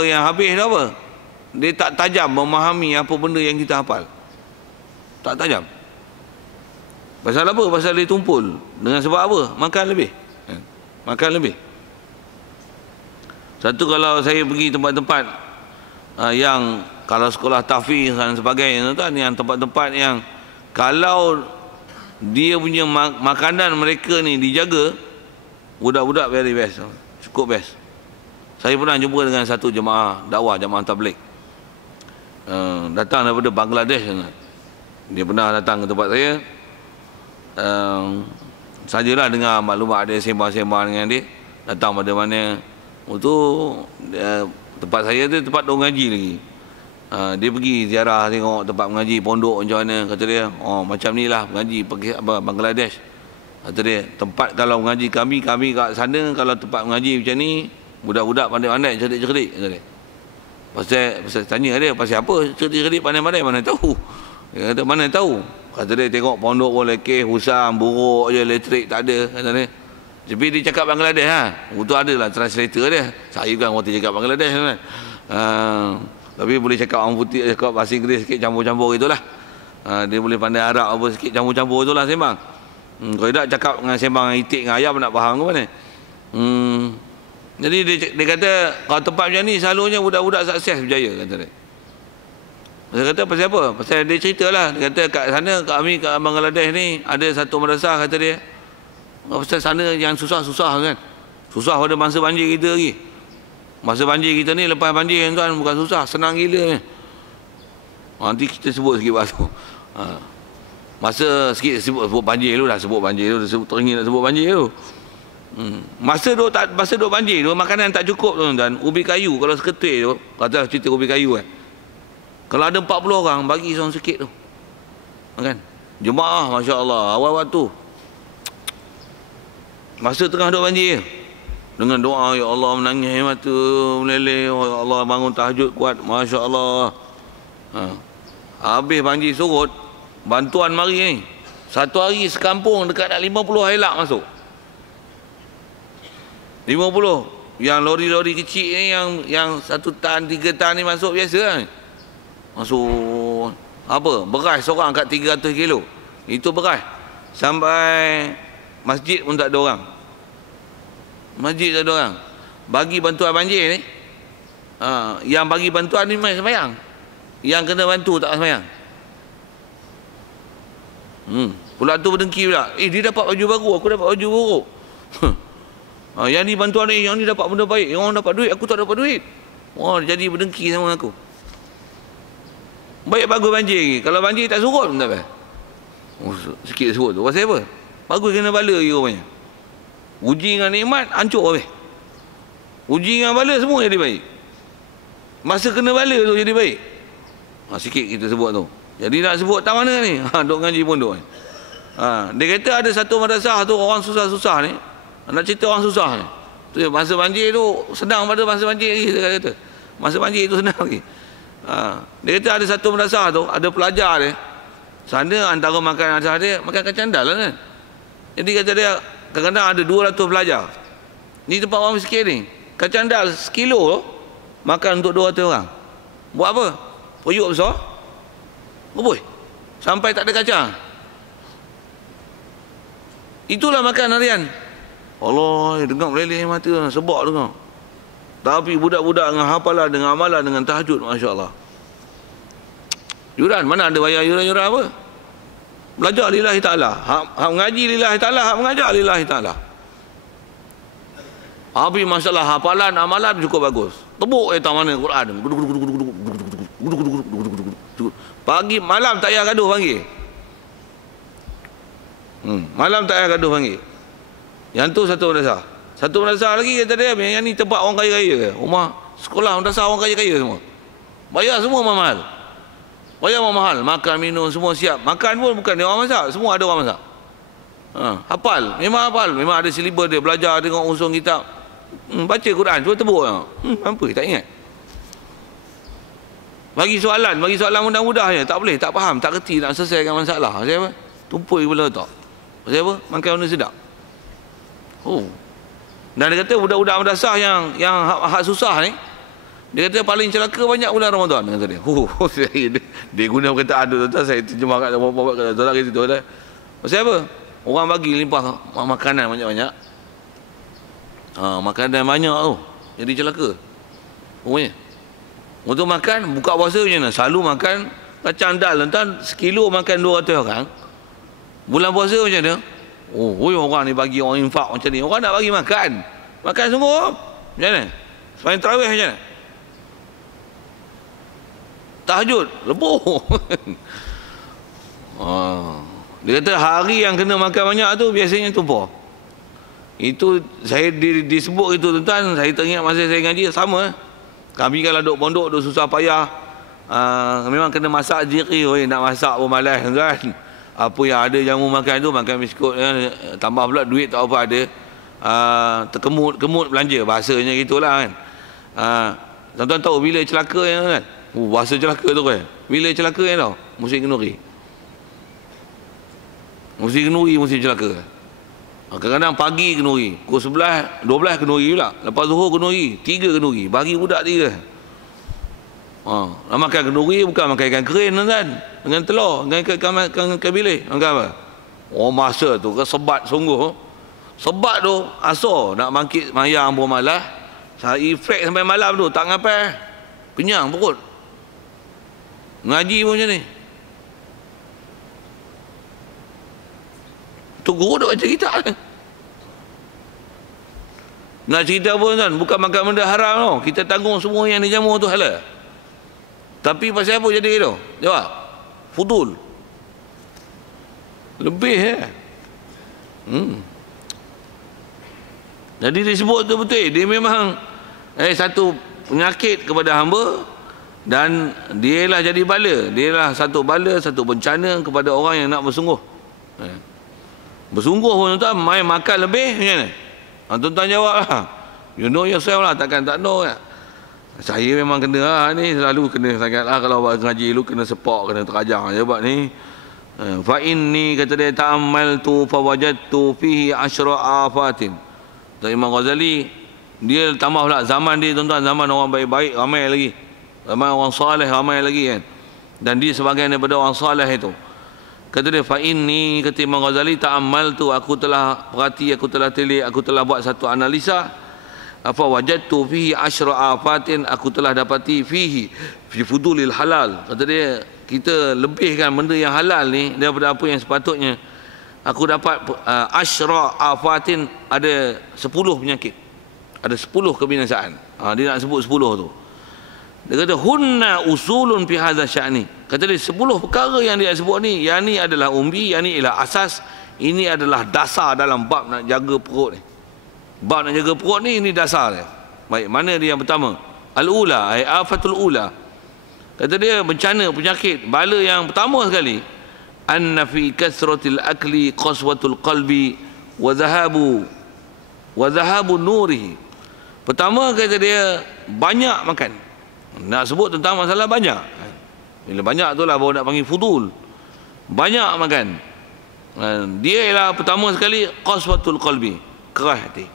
yang habis tu apa? Dia tak tajam memahami apa benda yang kita hafal. Tak tajam. Pasal apa? Pasal dia tumpul. Dengan sebab apa? Makan lebih. Makan lebih. Satu, kalau saya pergi tempat-tempat yang kalau sekolah tahfiz dan sebagainya tuan, yang tempat-tempat yang kalau dia punya makanan mereka ni dijaga, budak-budak very best, cukup best. Saya pernah jumpa dengan satu jemaah dakwah, jemaah tabligh, datang daripada Bangladesh. Dia pernah datang ke tempat saya. Sajalah dengar maklumat, ada sembang-sembang dengan dia. Datang pada mana itu, tempat saya tu tempat dong ngaji lagi. Dia pergi ziarah tengok tempat mengaji pondok macam mana. Kata dia, oh macam ni lah mengaji Bangladesh. Kata dia, tempat kalau mengaji kami kat sana, kalau tempat mengaji macam ni, budak-budak pandai-pandai, cerdik-cerdik. Kata dia. Pasal tanya dia, pasal apa cerdik-cerdik pandai-pandai, mana tahu. Dia kata, mana tahu. Kata dia, tengok pondok pun lekeh, husam, buruk je, elektrik tak ada. Kata dia. Tapi dia cakap Bangladesh Betul, ada lah translator dia. Saya kan orang cakap Bangladesh kan. Tapi boleh cakap orang putih, cakap bahasa Inggeris sikit, campur-campur itulah. Dia boleh pandai Arab apa sikit, campur-campur itulah sembang. Kalau tak cakap dengan sembang itik dengan ayam, nak faham ke mana. Jadi dia kata, kalau tempat macam ni selalunya budak-budak sukses berjaya, kata dia. Saya kata, pasal apa? Pasal dia ceritalah. Dia kata kat sana, kami kat Bangladesh ni ada satu madrasah, kata dia. Pasal sana yang susah-susah kan. Susah pada masa banjir kita lagi. Masa banjir kita ni, lepas banjir tuan, bukan susah, senang gila ni. Nanti kita sebut sikit bahasa. Masa sikit sebut banjir tu, dah sebut banjir tu, teringin nak sebut banjir tu. Masa duk banjir tu, makanan tak cukup tu, dan ubi kayu, kalau seketul tu, kata cerita ubi kayu kan. Kalau ada 40 orang, bagi seorang sikit tu. Kan? Jemaah, masya-Allah, awal waktu. Masa tengah duk banjir, dengan doa, ya Allah, menangis air mata meleleh, ya Allah, bangun tahajud kuat, masya-Allah. Habis banjir surut, bantuan mari ni. Satu hari sekampung dekat nak 50 helak masuk. 50. Yang lori-lori kecil ni, yang 1 tan, 3 tan ni masuk biasa kan. Masuk apa? Beras seorang kat 300 kilo. Itu beras. Sampai masjid pun tak ada orang. Masjid tak ada orang. Bagi bantuan banjir ni, yang bagi bantuan ni main sembahyang. Yang kena bantu tak sembahyang. Pula tu berdengki pula. Dia dapat baju baru, aku dapat baju buruk. Yang ni bantuan ni, yang ni dapat benda baik, yang orang dapat duit, aku tak dapat duit. Jadi berdengki sama aku. Baik bagus banjir lagi. Kalau banjir tak surut pun tak apa. Sikit surut tu. Pasal apa? Bagus kena bala lagi rupanya. Uji dengan nikmat, hancur habis. Uji dengan bala, semua jadi baik. Masa kena bala tu jadi baik. Sikit kita sebut tu. Jadi nak sebut tak mana ni? Duk ngaji pun duk. Dia kata ada satu madrasah tu, orang susah-susah ni. Nak cerita orang susah ni. Tu, masa banjir tu senang pada masa banjir lagi, dia kata. Masa banjir tu senang lagi. Dia kata ada satu madrasah tu, ada pelajar dia. Sana antara makan ajar dia, makan kacang dal lah kan. Jadi kata dia, kadang-kadang ada 200 pelajar. Ni tempat orang miskin ni. Kacang dal sekilo tu, makan untuk 200 orang. Buat apa? Periuk besar, rebus. Sampai tak ada kacang. Itulah makan harian. Allah, dengar meleleh mata, sebab dengar. Tapi budak-budak dengan hafalan, dengan amalan, dengan tahajud, masya-Allah. Yuran, mana ada bayar yuran-yuran apa? Belajar lillahi ta'ala. Hak mengaji lillahi ta'ala, hak mengajar lillahi ta'ala. Habis masalah hafalan, amalan cukup bagus. Tebuk tak mana Quran. Pagi, malam tak payah gaduh panggil. Malam tak payah gaduh panggil. Yang tu satu madrasah. Satu madrasah lagi kata dia, yang ni tempat orang kaya-kaya. Rumah sekolah madrasah orang kaya-kaya semua. Bayar semua mahal. Bayar mahal. Makan, minum semua siap. Makan pun bukan dia orang masak, semua ada orang masak. Hafal, memang hafal. Memang ada silibus dia, belajar tengok unsur kitab. Baca Quran, cuba tebuk. Apa? Tak ingat. Bagi soalan mudah-mudah je. Tak boleh, tak faham, tak kerti nak selesaikan masalah. Pasal apa? Tumpul kepala tak. Pasal apa? Makan benda sedap. Dan dia kata budak-budak madrasah yang hak susah ni, Dia kata paling celaka banyak bulan Ramadan, kata dia. Dia guna perkataan tu, tuan, saya terjemahkan bapak kata tolak kat situ dah. Pasal apa? Orang bagi limpah makanan banyak-banyak. Makanan banyak tu. Jadi celaka. Rupanya. Untuk makan, buka puasa macam mana? Selalu makan kacang dal, tuan, sekilo makan 200 orang. Bulan puasa macam mana? Orang ni bagi orang infak macam ni. Orang nak bagi makan. Makan semua. Macam mana? Selain tarawih macam mana? Tahajud lebuh. Dia kata hari yang kena makan banyak tu biasanya tumpah. Itu saya disebut itu, tuan, saya teringat masa saya ngaji sama. Kami kalau duduk pondok duduk susah payah, memang kena masak diri. Nak masak pun malas, kan. Apa yang ada jamu makan tu, makan biskut, tambah pula duit tak apa ada. Terkemut belanja, bahasanya gitulah, kan. Tuan-tuan tahu bila celaka yang, kan? Bahasa celaka tu, kan. Bila celaka yang tau, musim kenuri. Musim kenuri, musim celaka. Kadang-kadang pagi kenuri, pukul 11, 12 kenuri pula. Lepas zuhur kenuri, 3 kenuri. Bagi budak 3. Nak makan kenuri bukan makan ikan kering, kan. Dengan telur, dengan ikan bilis. Makan apa? Masa tu kesebat sungguh. Sebat tu asal nak bangkit mayang pun malas. Saya efek sampai malam tu tak ngapai. Kenyang perut. Ngaji pun macam ni. Tu guru duk cerita. Nak cerita pun, kan, bukan makan benda haram tau. Kita tanggung semua yang dijamu tu halal. Tapi pasal apa jadi tu? Jawab. Fudul. Lebih Jadi disebut tu betul. Dia memang satu penyakit kepada hamba. Dan dia lah jadi bala. Dia lah satu bala, satu bencana kepada orang yang nak bersungguh. Bersungguh pun, tuan, main makan lebih macam mana? Tuan-tuan jawab lah. You know yourself lah. Takkan tak know kan? Saya memang kena lah ni. Selalu kena sangat lah. Kalau buat ngaji lu kena sepak, kena terajar je buat ni. Fa inni, kata dia, ta'ammaltu fawajadtu fihi asyra afatin. Dan Imam Ghazali, dia tambah pula zaman dia, tuan-tuan, zaman orang baik-baik ramai lagi. Zaman orang salih ramai lagi, kan. Dan dia sebahagian daripada orang salih itu. Kata dia, fa inni, kata Imam Ghazali, ta'ammaltu, aku telah perhati, aku telah telik, aku telah buat satu analisa. Fa wajadtu fihi asyra afatin, aku telah dapati fihi fi fudulil halal. Kata dia, kita lebihkan benda yang halal ni daripada apa yang sepatutnya. Aku dapat asyra afatin, ada 10 penyakit, ada 10 kebinasaan. Dia nak sebut 10 tu. Dia kata hunna usulun fi hadza sya'ni. Kata dia 10 perkara yang dia sebut ni, yang ni adalah umbi, yang ni ialah asas, ini adalah dasar dalam bab nak jaga perut ni. Bab nak jaga perut ni, ini dasar dia. Baik, mana dia yang pertama? Al-ula, ay afatul ula. Kata dia bencana, penyakit, bala yang pertama sekali, anna fi kasratil akli qaswatul qalbi wa dhahabu nurihi. Pertama, kata dia, banyak makan. Nak sebut tentang masalah banyak. Bila banyak tu lah baru nak panggil fudul. Banyak makan. Dia ialah pertama sekali qaswatul qalbi, kerah hati.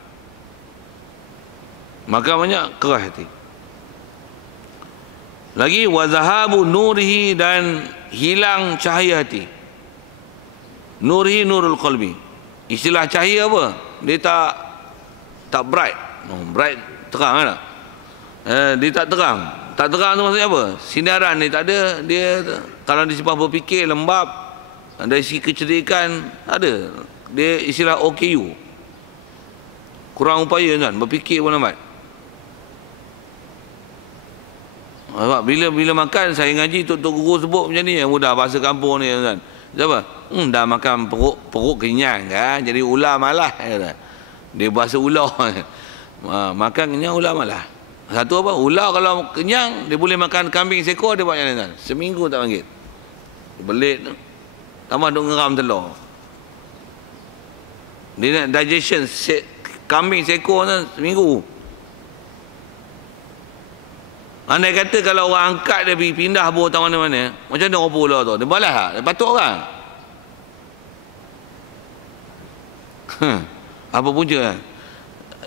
Makan banyak, kerah hati. Lagi wa dhahabu nurihi, dan hilang cahaya hati. Nurihi nurul qalbi. Istilah cahaya apa? Dia tak bright. Bright terang tak? Dia tak terang. Tak terang tu maksudnya apa? Sinaran ni tak ada. Dia kalau disebab berfikir lembab, dari segi kecerdikan ada. Dia istilah OKU. Kurang upaya, kan? Berfikir pun lambat. Bila makan, saya ngaji Tok Guru sebut macam ni, yang mudah bahasa kampung ni, kan. Siapa? Dah makan perut kenyang, kan. Jadi ular malah. Dia bahasa ular. Makan kenyang, ular malah. Satu apa? Ular kalau kenyang, dia boleh makan kambing seekor, dia buat macam mana? Seminggu tak bangkit. Belit tu. Tambah duk ngeram telur. Dia nak digestion kambing seekor tu seminggu. Andai kata kalau orang angkat dia pergi pindah bawah tak mana-mana, macam mana orang pula tu? Dia balas tak? Dia patut orang. Apa punca?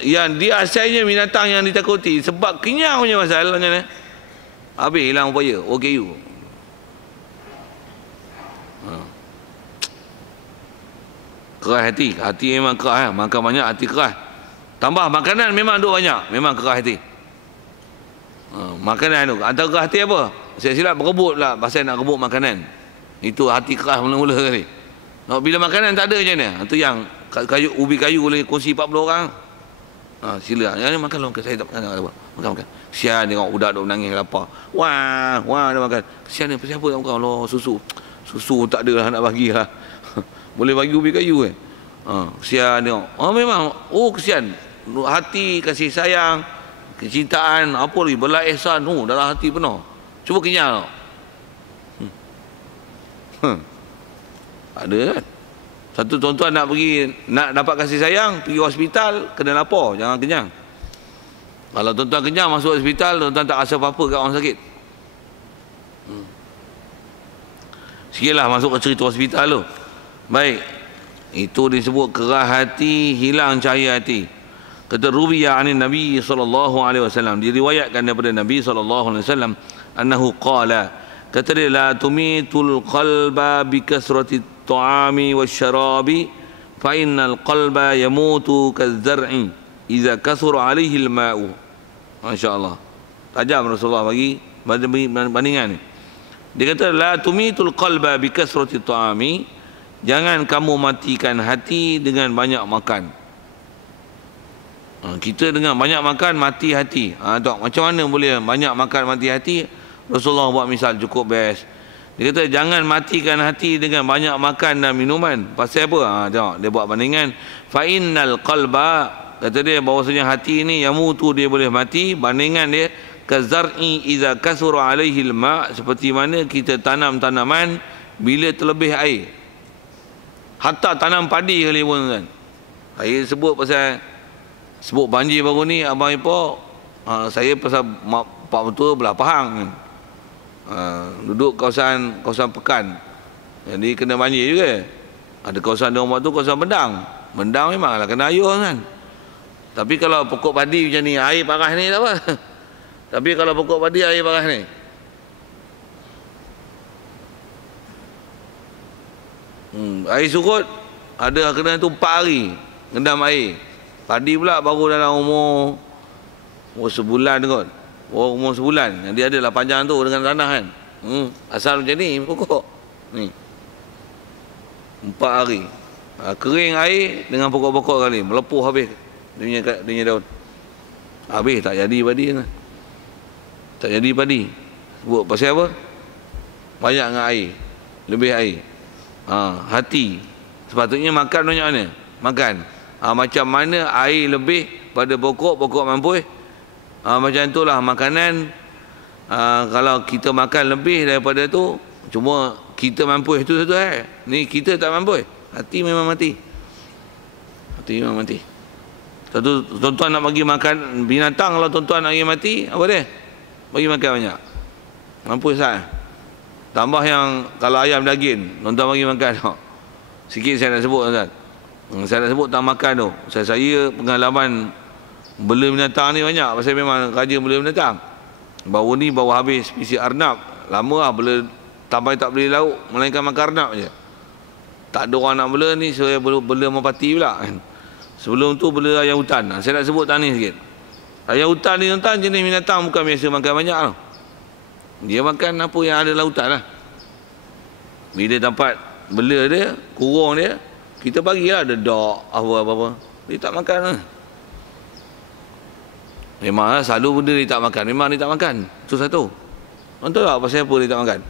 yang dia asalnya binatang yang ditakuti sebab kenyang punya pasal macam mana? Habis hilang upaya. OKU. Keras hati. Hati memang keras. Makan banyak hati keras. Tambah makanan memang duk banyak. Memang keras hati. Makanan tu. Antara keras hati apa? Silap berebut lah pasal nak rebut makanan. Itu hati keras mula-mula kali. Bila makanan tak ada macam mana? Itu yang kayu, ubi kayu boleh kongsi 40 orang. Sila. Yang ni makan lah. Saya tak makan. Makan. Kesian tengok budak duk menangis lapar. Wah, dia makan. Kesian ni. Siapa nak makan? Allah, susu. Susu tak ada lah nak bagi lah. Boleh bagi ubi kayu kan? Kesian tengok. Memang. Kesian. Hati, kasih sayang, kecintaan, apa lagi? Belas ihsan. Dalam hati penuh. Cuba kenyang tau. Ada kan? Satu tuan-tuan nak pergi, nak dapat kasih sayang, pergi hospital, kena lapar, jangan kenyang. Kalau tuan-tuan kenyang masuk hospital, tuan-tuan tak rasa apa-apa kat orang sakit. Sikitlah masuk ke cerita hospital tu. Baik. Itu disebut keras hati, hilang cahaya hati. Kata ruwiya anin Nabi SAW, diriwayatkan daripada Nabi SAW, annahu qala, kata dia, la tumitul qalba bi kasrati ta'ami wasyarabi fa innal qalba yamutu kaz-zar'i idza kasura alaihi al-ma'u. Masya-Allah. Tajam Rasulullah bagi bandingan ni. Dia kata la tumitul qalba bi kasrati ta'ami, jangan kamu matikan hati dengan banyak makan. Kita dengan banyak makan mati hati. Tengok macam mana boleh banyak makan mati hati? Rasulullah buat misal cukup best. Dia kata jangan matikan hati dengan banyak makan dan minuman. Pasal apa? Tengok dia buat bandingan. Fa innal qalba, kata dia bahawasanya hati ni yamutu, dia boleh mati. Bandingan dia kazar'i idza kasura alaihi al-ma', seperti mana kita tanam tanaman bila terlebih air. Hatta tanam padi kali pun kan. Saya sebut banjir baru ni abang ipar, saya pasal pak betul belah Pahang kan. Duduk kawasan Pekan, jadi kena banjir juga. Ada kawasan dia buat tu kawasan Bendang memanglah kena ayuh kan. Tapi kalau pokok padi macam ni, air paras ni tak apa. Tapi kalau pokok padi air paras ni, air surut ada kena tu 4 hari ngendam air. Padi pula baru dalam umur sebulan kot. Umur sebulan. Dia adalah panjang tu dengan tanah kan. Asal macam ni pokok. Ni. 4 hari. Kering air dengan pokok-pokok kali. Melepuh habis. Dia punya daun. Habis tak jadi padi. Tak jadi padi. Sebut pasal apa? Banyak dengan air. Lebih air. Hati. Sepatutnya makan banyak mana? Makan. Macam mana air lebih pada pokok mampu. Macam itulah makanan. Kalau kita makan lebih daripada tu, cuma kita mampu itu satu ni kita tak mampu. Hati memang mati. Hati memang mati. Satu tuan-tuan nak bagi makan binatang, kalau tuan-tuan nak bagi mati, apa dia? Bagi makan banyak. Mampu sah. Tambah yang kalau ayam daging, tuan-tuan bagi makan. Sikit saya nak sebut tuan-tuan. Saya nak sebut tak makan tu. Saya pengalaman bela binatang ni banyak. Pasal memang rajin bela binatang. Baru ni baru habis spesies arnab. Lama lah bela, sampai tak beli lauk, melainkan makan arnab je. Tak ada orang nak bela ni, saya bela merpati pula kan. Sebelum tu bela ayam hutan. Saya nak sebut tani sikit. Ayam hutan ni tuan-tuan jenis binatang bukan biasa makan banyak tau. Dia makan apa yang ada lautan lah. Bila dapat bela dia, kurung dia, kita bagilah dedak apa-apa. Dia tak makan lah. Memanglah selalu benda dia tak makan. Memang dia tak makan. Itu satu. Tahu tak pasal apa dia tak makan?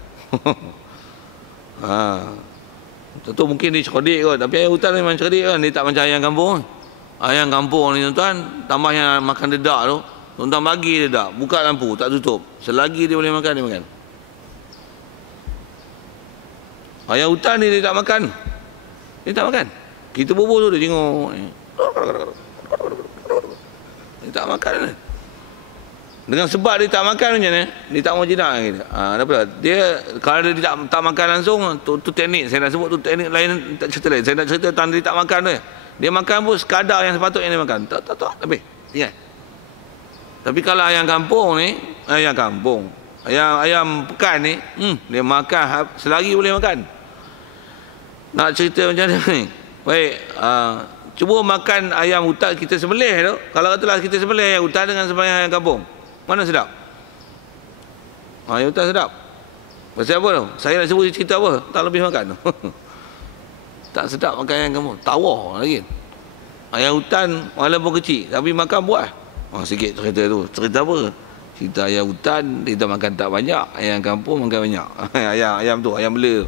Tentu mungkin dia cerdik kot. Tapi ayam hutan memang cerdik kan. Dia tak macam ayam kampung. Ayam kampung ni tuan-tuan, tambah yang makan dedak tu, tuan-tuan bagi dedak, buka lampu, tak tutup. Selagi dia boleh makan, dia makan. Ayam hutan ni dia tak makan. Dia tak makan. Kita bubur tu dia tengok. Dia tak makan. Dengan sebab dia tak makan macam ni, dia tak mau jinak kita. Apa dia kalau dia tak makan langsung, tu teknik saya nak sebut, tu teknik lain, tak cerita lain. Saya nak cerita tentang dia tak makan tu. Dia makan pun sekadar yang sepatutnya dia makan. Tak, habis. Tinggal. Tapi kalau ayam kampung ni, ayam pekan ni, dia makan selagi boleh makan. Nak cerita macam mana ni? Baik, cuba makan ayam hutan kita sembelih tu. Kalau katalah kita sembelih ayam hutan dengan sembelih ayam kampung, mana sedap? Ayam hutan sedap. Pasal apa tu? Saya nak sebut cerita apa? Tak lebih makan tu. Tak sedap makan ayam kampung. Tawar lagi. Ayam hutan walaupun kecil, tapi makan buah. Sikit cerita tu. Cerita apa? Cerita ayam hutan, kita makan tak banyak. Ayam kampung makan banyak. ayam tu, ayam bela.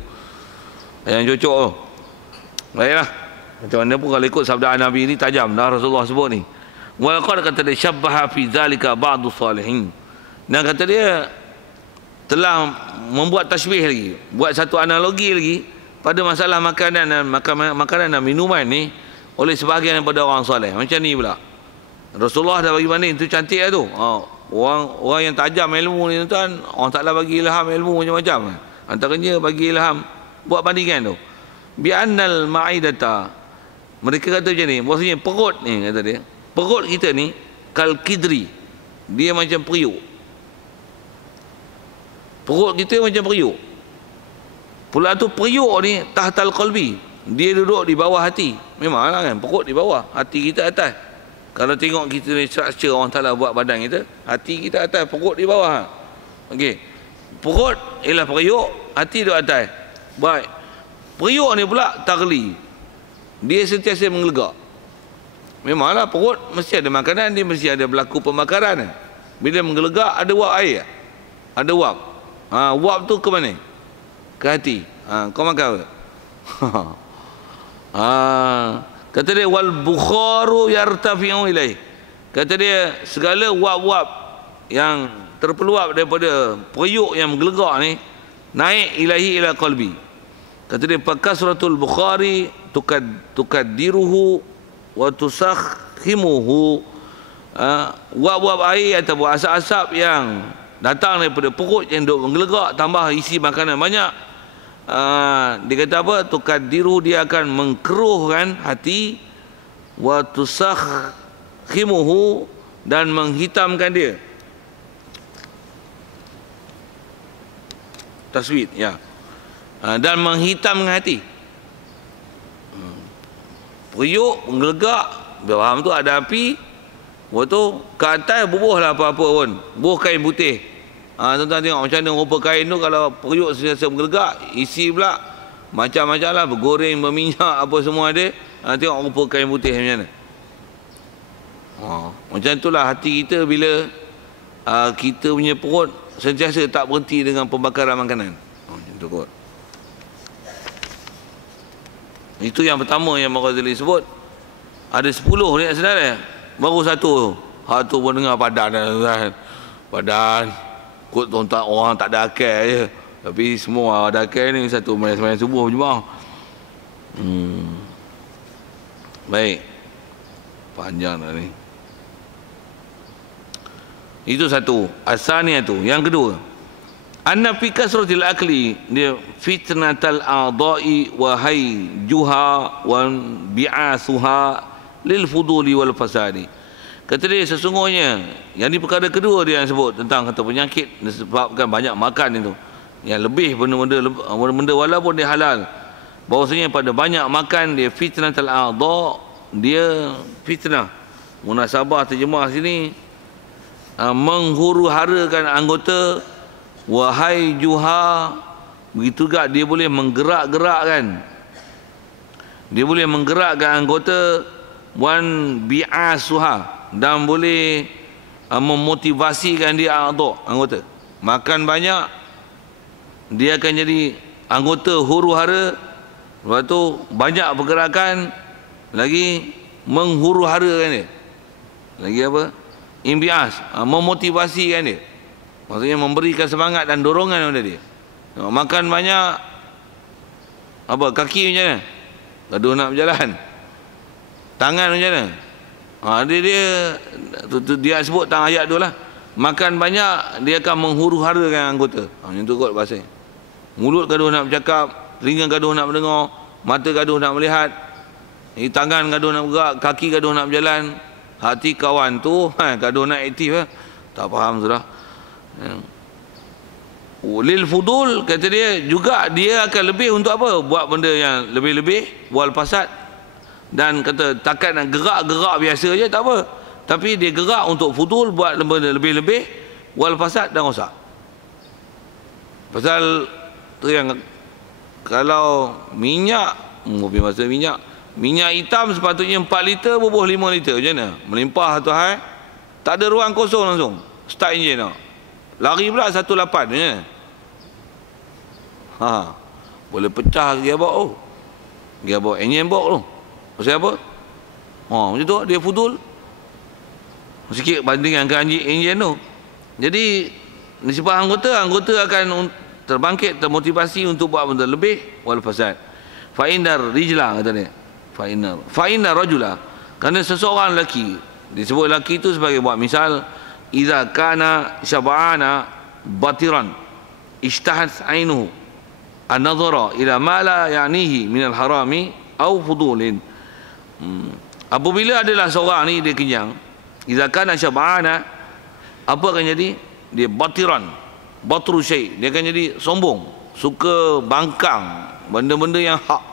Ayam cocok tu. Baiklah. Macam mana pun kalau ikut sabda Nabi ni tajam dah Rasulullah sebut ni. Walaqad kata dia syabbaha fi zalika ba'du salihin. Dan kata dia telah membuat tashbih lagi, buat satu analogi lagi pada masalah makanan dan minuman ni oleh sebahagian daripada orang soleh. Macam ni pula. Rasulullah dah bagi banding, tu cantik lah tu. Orang yang tajam ilmu ni tuan, orang taklah bagi ilham ilmu macam-macam. Antaranya bagi ilham buat bandingan tu. Bi'annal ma'idata. Mereka kata macam ni, maksudnya perut ni kata dia. Perut kita ni kal kidri. Dia macam periuk. Perut kita macam periuk. Pula tu periuk ni tahtal qalbi. Dia duduk di bawah hati. Memanglah kan, perut di bawah, hati kita atas. Kalau tengok kita ni structure orang Ta'ala buat badan kita, hati kita atas, perut di bawah. Okey. Perut ialah periuk, hati duduk atas. Baik. Periuk ni pula tagli. Dia sentiasa menggelegak. Memanglah perut mesti ada makanan, dia mesti ada berlaku pembakaran. Bila menggelegak ada wap air. Ada wap. Wap tu ke mana? Ke hati. Kau makan apa? Kata dia wal bukharu yartafi'u ilaih. Kata dia segala wap-wap yang terpeluap daripada periuk yang menggelegak ni naik ilahi ila qalbi. Kata dia pakasratul bukhari tukaddiruhu wa tusakhimuhu. Wap-wap air atau asap-asap yang datang daripada perut yang duk menggelegak tambah isi makanan banyak, dia kata apa? Tukaddiru, dia akan mengkeruhkan hati, wa tusakhimuhu, dan menghitamkan dia. Taswid ya. Dan menghitamkan hati. Periuk menggelegak, faham tu ada api, lepas tu ke atas bubuhlah apa-apa pun, bubuh kain putih. Tuan-tuan tengok macam mana rupa kain tu. Kalau periuk sentiasa menggelegak, isi pula macam-macam lah, bergoreng, berminyak, apa semua ada. Tengok rupa kain putih macam mana. Macam itulah hati kita bila kita punya perut sentiasa tak berhenti dengan pembakaran makanan. Macam tu kot. Itu yang pertama yang Al-Ghazali sebut. Ada 10 ni saudara, baru satu. Tu pun dengar padan. Padan. Kot orang tak ada akal je. Tapi semua ada akal ni. Satu sembahyang subuh jemaah. Baik. Panjang dah ni. Itu satu. Asalnya tu. Yang kedua, anna fi kasratil akli, dia fitnatal a'dha'i wa hayjuha wa bi'asuha lil fuduli wal fasadi. Kata dia sesungguhnya, yang ni perkara kedua dia yang sebut tentang kata penyakit disebabkan banyak makan itu, yang lebih benda-benda walaupun dia halal, bahawasanya pada banyak makan dia fitnatul a'dha', dia fitnah. Munasabah terjemah sini menghuru-harakan anggota, wahai juha, begitu juga dia boleh menggerak-gerakkan, dia boleh menggerakkan anggota, wan bi'asuha, dan boleh memotivasikan dia anggota. Makan banyak, dia akan jadi anggota huru-hara. Lepas tu banyak pergerakan, lagi menghuru-harakan dia. Lagi apa? Imbias, memotivasikan dia. Maksudnya memberikan semangat dan dorongan kepada dia. Makan banyak, apa, kaki macam mana? Gaduh nak berjalan. Tangan macam mana? Dia sebut tang ayat tu lah. Makan banyak, dia akan menghuru-harakan anggota. Yang tu kot bahasa. Mulut gaduh nak bercakap, telinga gaduh nak mendengar, mata gaduh nak melihat. Tangan gaduh nak bergerak, kaki gaduh nak berjalan, hati kawan tu gaduh nak aktif. Tak faham sudah. Lil fudul, kata dia juga, dia akan lebih untuk apa? Buat benda yang lebih-lebih, wal fasad. Dan kata takat nak gerak-gerak biasa je tak apa, tapi dia gerak untuk fudul, buat benda lebih-lebih, wal fasad dan rosak. Pasal tu yang kalau minyak, kopi masa minyak hitam sepatutnya 4 liter bubuh 5 liter, macam mana? Melimpah tu tak ada ruang kosong, langsung start enjin tau. Lari pula 18 je. Boleh pecah gearbox engine box tu. Pasal apa? Macam tu dia fudul sikit bandingkan enjin tu. Jadi nisbah anggota akan terbangkit, termotivasi untuk buat benda lebih wal fasad. Fa innar rijla, kata dia. Fa innar rajula, kerana seseorang lelaki, disebut lelaki itu sebagai buat misal, idza kana syab'ana batiran ishtahat ainuhu an-nazara ila ma la ya'nihi min al-harami aw fudulin. Apabila adalah seorang ni dia kenyang, idza kana syab'ana, apa akan jadi? Dia batiran, batru syai', dia akan jadi sombong, suka bangkang benda-benda yang hak.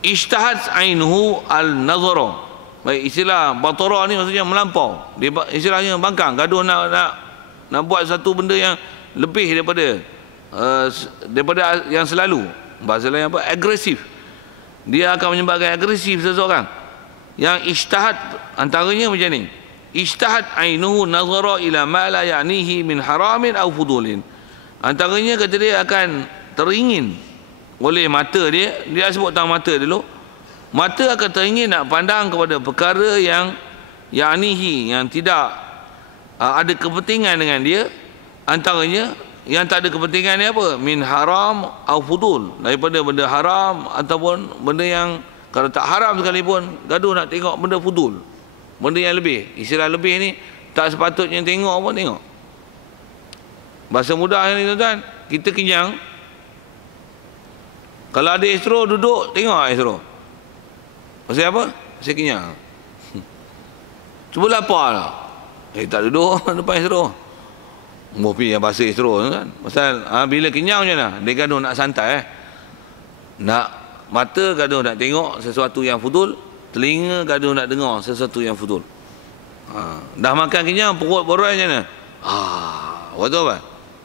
Ishtahat ainuhu al-nazara. Baik, istilah batara ni maksudnya melampau. Dia istilahnya bangkang, gaduh nak buat satu benda yang lebih daripada yang selalu. Bahasa lain apa? Agresif. Dia akan menyebabkan agresif seseorang. Yang ishtahat antaranya macam ni. Ishtahat ainuhu nazara ila ma la ya'nihi min haramin aw fudulin. Antaranya kata dia akan teringin oleh mata dia sebut tentang mata dulu. Mata akan teringin nak pandang kepada perkara yang ya'nihi, yang tidak ada kepentingan dengan dia. Antaranya yang tak ada kepentingan ni apa? Min haram au fudul, daripada benda haram ataupun benda yang kalau tak haram sekalipun gaduh nak tengok benda fudul, benda yang lebih. Istilah lebih ni tak sepatutnya tengok pun tengok. Bahasa mudah ni tuan-tuan, kita kenyang, kalau ada astro duduk tengok astro. Pasal apa? Pasal kenyang. Cuba lapar lah, tak duduk depan astro. Mopi yang bahasa istro kan. Pasal bila kenyang macam mana? Dia gaduh nak santai nak mata gaduh nak tengok sesuatu yang fudul, telinga gaduh nak dengar sesuatu yang fudul. Dah makan kenyang, perut borai macam mana? Betul apa?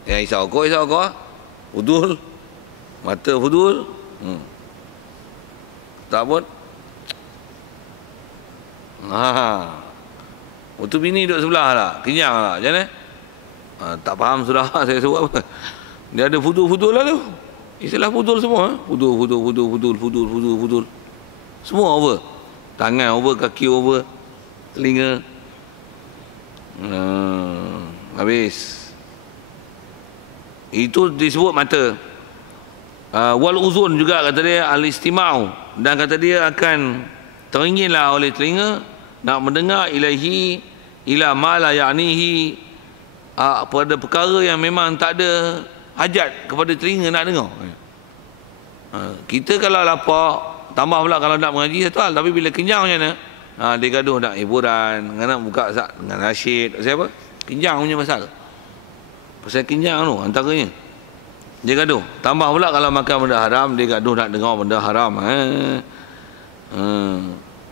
Yang isap okok fudul, mata fudul. Tak pun. Waktu bini duduk sebelah lah, kenyang lah, macam mana? Tak faham sudah saya suruh apa. Dia ada fudul-fudul lah tu. Istilah fudul semua. Fudul. Semua over. Tangan over, kaki over, telinga. Habis. Itu disebut mata. Wal uzun juga kata dia al-istima'u. Dan kata dia akan teringinlah oleh telinga nak mendengar ilahi ila ma la ya'nihi, pada perkara yang memang tak ada hajat kepada telinga nak dengar. Kita kalau lapar, tambah pula kalau nak mengaji satu hal, tapi bila kenyang macam mana? Dia gaduh nak hiburan, nak buka dengan nasyid. Pasal apa? Kenyang punya masalah. Pasal kenyang tu antaranya. Dia gaduh. Tambah pula kalau makan benda haram, dia gaduh nak dengar benda haram.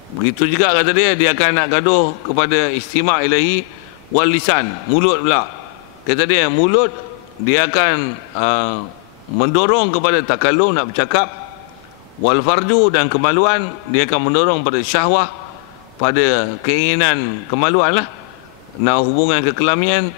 Begitu juga kata dia akan nak gaduh kepada istima' ilahi wal lisan, mulut pula. Kata dia mulut dia akan mendorong kepada takallum, nak bercakap. Wal farju, dan kemaluan dia akan mendorong pada syahwah, pada keinginan kemaluan lah, nak hubungan kekelamian.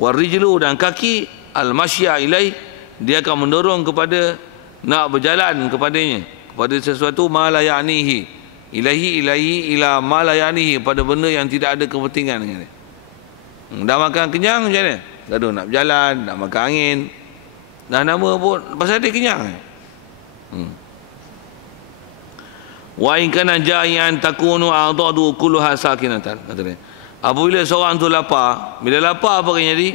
Wal rijlu, dan kaki al masya ilaih, dia akan mendorong kepada nak berjalan kepadanya, kepada sesuatu ma la ya'nihi ilahi ila ma la ya'nihi, pada benda yang tidak ada kepentingan dengan dia. Dah makan kenyang macam mana? Gaduh nak berjalan, nak makan angin. Dah nama pun pasal dia kenyang. Wa in kana ja'ian takunu a'dadu kulluha sakinatan, kata dia. Apabila seorang tu lapar, bila lapar apa akan jadi?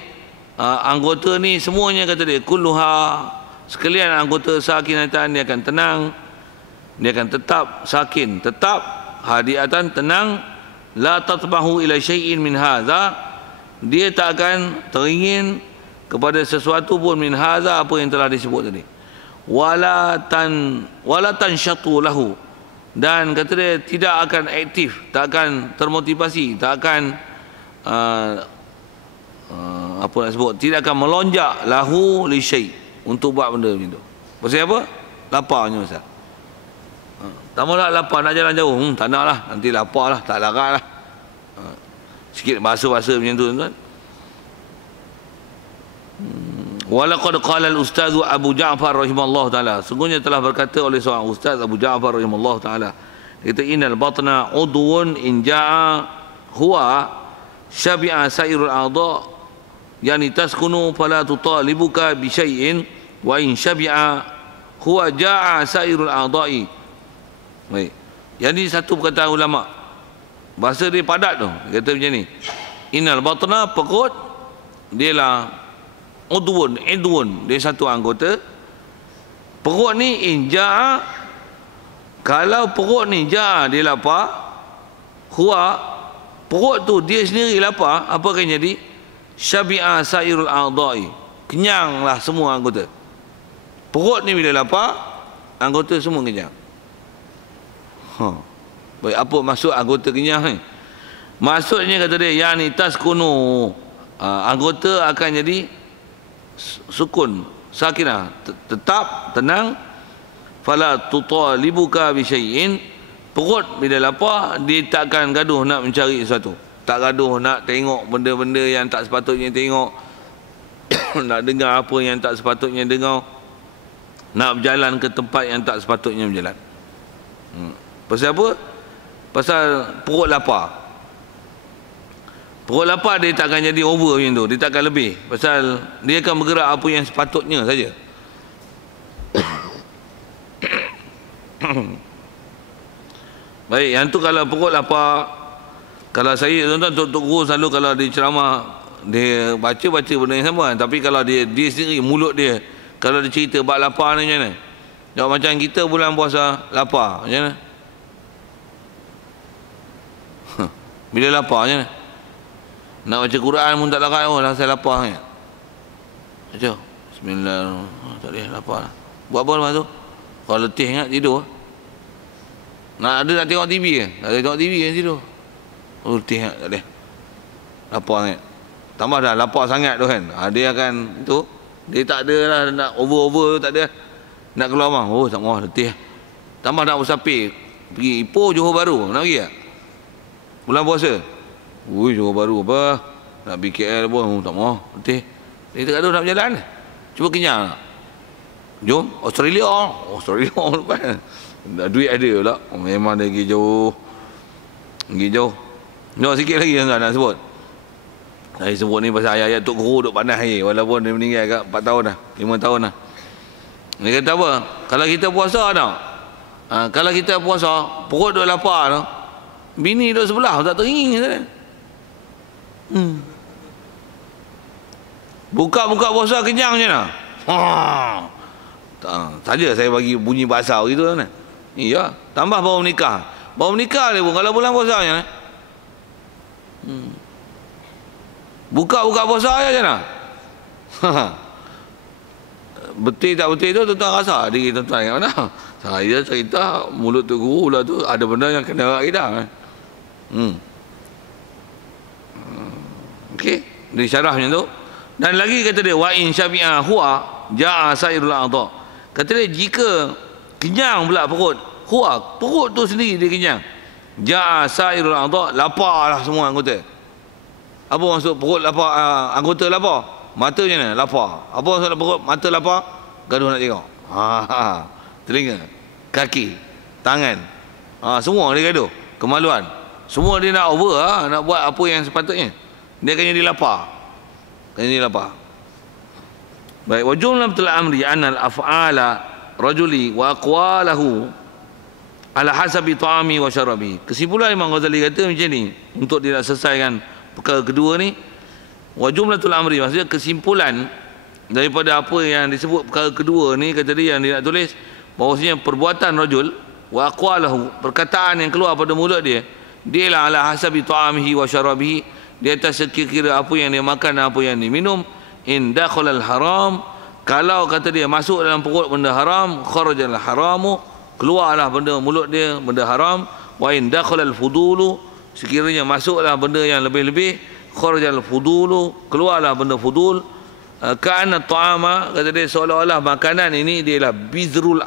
Anggota ni semuanya, kata dia, kulluha, sekalian anggota sakinatan, dia akan tenang. Dia akan tetap sakin, tetap hadiatan, tenang. La tatbahu ila syai'in min hadza, dia tak akan teringin kepada sesuatu pun min hadza, apa yang telah disebut tadi. Wala tanshatu lahu, dan kata dia tidak akan aktif, tak akan termotivasi, tak akan apa nak sebut, tidak akan melonjak lahu li syai', untuk buat benda macam tu. Pasal apa? Laparnya Ustaz. Tak mau nak lapar, nak jalan jauh, tak nak lah, nanti lapar lah, tak larat lah. Sikit bahasa-bahasa macam tu tuan. Walaqad qala al-ustaz Abu Ja'far rahimallahu taala, sungguhnya telah berkata oleh seorang ustaz Abu Ja'far rahimallahu taala, kata innal batna udwun in ja'a huwa syabi'a sairul a'dha, yani taskunu fala tutalibuka bi syai'in wa in syabi'a huwa ja'a sairul a'dha'i. Baik. Jadi satu perkataan ulama, bahasa dia padat tu, dia kata macam ni, innal batna, perut dia lah udwun, dia satu anggota. Perut ni inja'a, kalau perut ni ja'a dia lapar, huwa, perut tu dia sendiri lapar, apa akan jadi? Syabi'a sairul a'dha'i, kenyanglah semua anggota. Perut ni bila lapar, anggota semua kenyang. Baik, apa maksud anggota kenyang ni? Maksudnya kata dia, yani taskunu, anggota akan jadi sukun, sakinah, tetap tenang. Fala tutalibuka bi syai'in, perut bila lapar dia tak akan gaduh nak mencari sesuatu, tak gaduh nak tengok benda-benda yang tak sepatutnya tengok, nak dengar apa yang tak sepatutnya dengar, nak berjalan ke tempat yang tak sepatutnya berjalan. Pasal apa? Pasal perut lapar. Perut lapar dia tak akan jadi over macam tu, dia tak akan lebih. Pasal dia akan bergerak apa yang sepatutnya saja. Baik, yang tu kalau perut lapar. Kalau saya, tuan-tuan, Tok Guru selalu kalau dia ceramah, dia baca benda yang sama. Tapi kalau dia sendiri, mulut dia, kalau dia cerita bab lapar ni macam mana? Jawab macam kita bulan puasa, lapar macam mana? Bila lapar macam mana? Nak baca Quran pun tak larat, oh saya lapar ni. Baca Bismillahirrahmanirrahim, tak boleh, lapar lah. Buat apa lepas tu? Kalau letih ingat tidur. Nak ada nak tengok TV ke? Tak ada tengok TV kan tidur. Oh letih ingat, tak boleh, lapar sangat. Tambah dah lapar sangat tu kan, dia akan tu, dia tak ada lah nak over tak ada nak keluar bang. Oh tak mau, letih. Tambah nak bersapir pergi Ipoh, Johor Bahru, nak pergi tak bulan puasa? Ui, Johor Bahru apa, nak pergi KL pun, oh, tak mau, letih. Dia tak ada nak berjalan, cuba kenyang tak? Jom Australia kan. Duit ada pula, memang dia pergi jauh. Jom sikit lagi nak sebut. Saya sebut ni pasal ayat-ayat Tok Guru duk panas ni, walaupun dia meninggal kat 4 tahun dah, 5 tahun dah. Dia kata apa? Kalau kita puasa tau, kalau kita puasa, perut duk lapar tau, bini duk sebelah tak teringin kan? Buka puasa kenyang je lah. Saja saya bagi bunyi bahasa gitu kan. Iya, tambah baru menikah. Baru menikah dia pun kalau bulan puasa je. Buka puasa je lah. Betul tak betul tu tuan-tuan rasa diri tuan-tuan kat mana? Saya cerita mulut tu guru lah tu ada benda yang kena kat kita. Okey, dia syarah macam tu. Dan lagi kata dia wa in syabi'a huwa ja'a sairul a'dha. Kata dia jika kenyang pula perut, huwa, perut tu sendiri dia kenyang. Ja'a sairul a'dha, laparlah semua anggota. Apa maksud perut lapar, anggota lapar? Mata macam mana? Lapar. Apa maksud perut, mata lapar? Gaduh nak tengok. Telinga, kaki, tangan, semua dia gaduh. Kemaluan, semua dia nak over, nak buat apa yang sepatutnya. Dia akan jadi lapar. Baik, wa jumlatul amri anna al-af'ala rajuli wa aqwalahu ala hasabi ta'ami wa syarabi. Kesimpulan Imam Ghazali kata macam ni, untuk dia nak selesaikan perkara kedua ni, wa jumlatul amri, maksudnya kesimpulan daripada apa yang disebut perkara kedua ni, kata dia yang dia nak tulis bahawasanya perbuatan rajul, wa aqwalahu, perkataan yang keluar pada mulut dia, dia lah ala hasabi ta'amihi wa syarabihi, di atas sekira-kira apa yang dia makan dan apa yang dia minum. In dakhala al-haram, kalau kata dia masuk dalam perut benda haram, kharajal haramu, keluarlah benda mulut dia benda haram. Wa in dakhala al-fudulu, sekiranya masuklah benda yang lebih-lebih, kharajal fudulu, keluarlah benda fudul. Ka'anna ta'ama, kata dia seolah-olah makanan ini dia lah bizrul